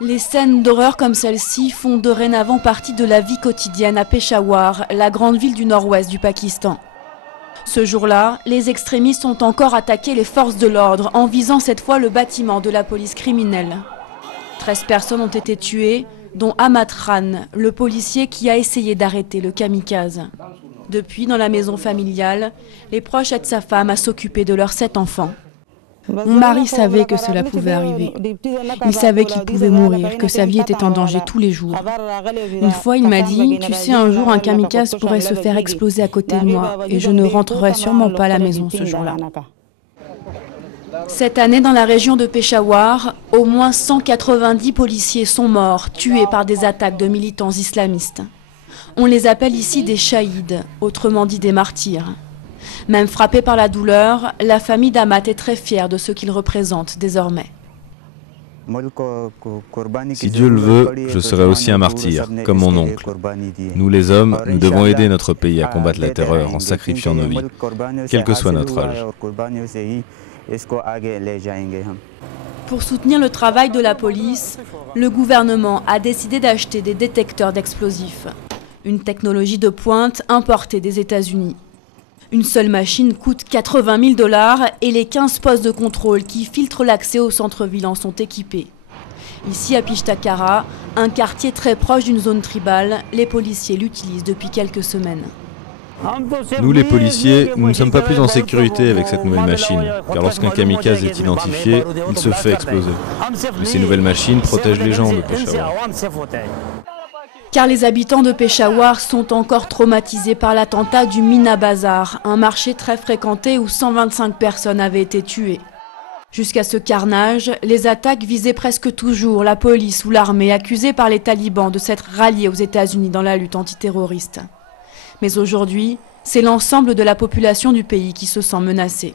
Les scènes d'horreur comme celle-ci font dorénavant partie de la vie quotidienne à Peshawar, la grande ville du nord-ouest du Pakistan. Ce jour-là, les extrémistes ont encore attaqué les forces de l'ordre en visant cette fois le bâtiment de la police criminelle. 13 personnes ont été tuées, dont Ahmad Khan, le policier qui a essayé d'arrêter le kamikaze. Depuis, dans la maison familiale, les proches aident sa femme à s'occuper de leurs 7 enfants. Mon mari savait que cela pouvait arriver. Il savait qu'il pouvait mourir, que sa vie était en danger tous les jours. Une fois, il m'a dit « Tu sais, un jour, un kamikaze pourrait se faire exploser à côté de moi et je ne rentrerai sûrement pas à la maison ce jour-là. » Cette année, dans la région de Peshawar, au moins 190 policiers sont morts, tués par des attaques de militants islamistes. On les appelle ici des shahids, autrement dit des martyrs. Même frappée par la douleur, la famille d'Ahmad est très fière de ce qu'il représente désormais. Si Dieu le veut, je serai aussi un martyr, comme mon oncle. Nous les hommes, nous devons aider notre pays à combattre la terreur en sacrifiant nos vies, quel que soit notre âge. Pour soutenir le travail de la police, le gouvernement a décidé d'acheter des détecteurs d'explosifs, une technologie de pointe importée des États-Unis. Une seule machine coûte 80 000 $ et les 15 postes de contrôle qui filtrent l'accès au centre-ville en sont équipés. Ici à Pishtakara, un quartier très proche d'une zone tribale, les policiers l'utilisent depuis quelques semaines. Nous les policiers, nous ne sommes pas plus en sécurité avec cette nouvelle machine, car lorsqu'un kamikaze est identifié, il se fait exploser. Mais ces nouvelles machines protègent les gens de Peshawar. Car les habitants de Peshawar sont encore traumatisés par l'attentat du Mina Bazar, un marché très fréquenté où 125 personnes avaient été tuées. Jusqu'à ce carnage, les attaques visaient presque toujours la police ou l'armée accusée par les talibans de s'être ralliés aux États-Unis dans la lutte antiterroriste. Mais aujourd'hui, c'est l'ensemble de la population du pays qui se sent menacée.